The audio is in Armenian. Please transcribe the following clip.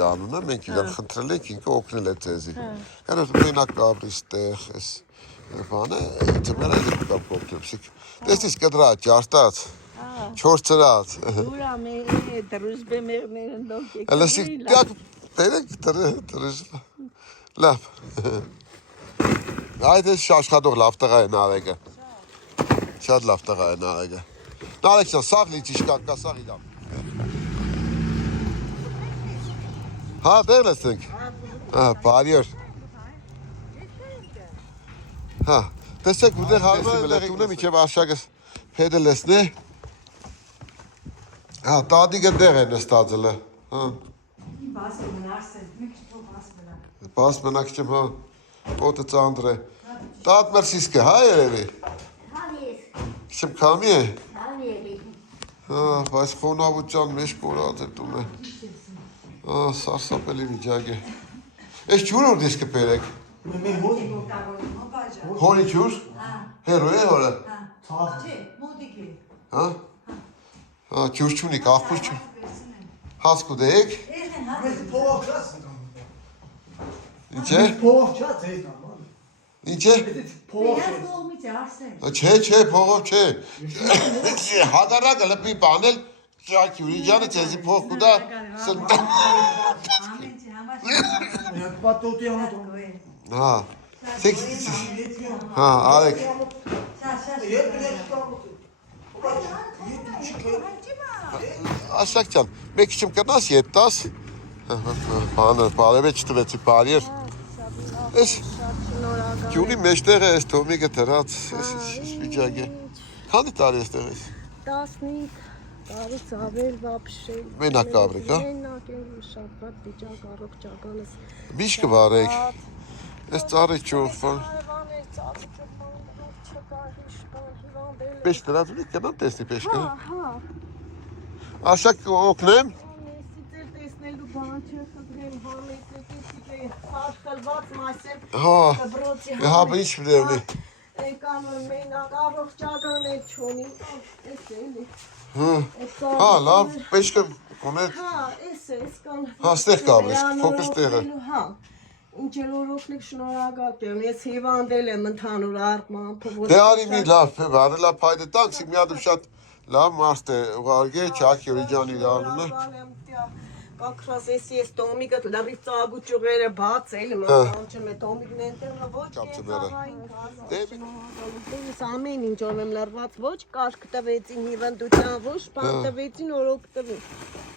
իր անունը, մենք իրան խնդրել ենք, ինքը օգնել է ձեզի։ Կարոս մենակ կապրիս տեղ, ես բանը, ձմեր այլ եք կապ օգնեմ, տեսնիս կդրա ճարտած, չորս ծրած։ Դուրա մեր դրուզ բեմերներ ընդոք եք։ Լսիկ տյակ բերեք դրուզ, լավ։ Այդ ես շաշխատող լավ տղա է նարեգը։ Շատ լավ տղա է նարեգը։ Նարեգ չան, սաղ լիճիշ կա սաղ իրամ։ Հա, դեր լսենք։ Բարիոր։ Հա, տեսեք ուտեղ հարմար լետունը միջև արշակս պեդը լեսն է։ Հա, տադիգը դեղ է նստածելը։ Բաս մնակ չեմ, հա, ոտը ծանդր է։ Տատ մերսիսկը, հա երևի։ Չեմ կամի է։ Հա, բայց խոնավության մեջ պորած է տում է։ Հա, սարսապելի վիճակ է։ Ես չուր որ դիսկը պերեք։ Հորի չուր։ Հերո է հորը։ Հա։ Հա, չուր չունի, կաղպուր չուր։ Հասկ ուդեիք։ Ինչ է։ Ինչ է։ Չէ, փողով չէ։ Հադարակը լպի բանել, ճակի ուրի ջանը ծեզի փող կուդա սնտա։ Հա, հա, արեք։ Աշակ ճան, մեկ իչմ կնաս ետ տաս, բանը, բարև է չտվեցի բարիեր, ես Գյունի մեջտեղ է ես թոմիկը թրած, ես վիճակ է, քանի տարի ես տեղ ես։ 15 տարից ավել վապշել։ Մենակ կաբրեք, հա։ Մենակ են շապատ վիճակ առոք ճականս։ Միշ կվարեք, ես ծարի չողվան։ Պեշ տրած ունի կնան տեսնի պեշկը։ Հա։ Աշակ օգնեմ։ Տեսնելու բան չէ խնդրեմ, խաղքլված մասեմ դբրոցի հա, ինչ վրևնի։ Եկան մենակ առող ճագան է չոնին, ես էլի։ Հա, լավ, պեշկը կուներ։ Հա, ես կան։ Հա, ստեղ կաբրես, փոքր տեղը։ Հա, ինչ էլ օրոքնեք շնորհակալ եմ, ես հիվանդել եմ ընդհանուր առմամբ։ Դե արի մի լավ, բարելա փայդը տանք, մի հատ շատ լավ մարդ է, ուղարկե, Չակի Օրիջանի իր անունը։ Կակրաս ես տոմիկը լրիվ ծագու ճուղերը բաց էլ ման չեմ է տոմիկն ենտեղը ոչ կեզ ամեն ինչ ով եմ լրված ոչ կարգ տվեցին հիվանդության ոչ բան տվեցին օրոք տվեցին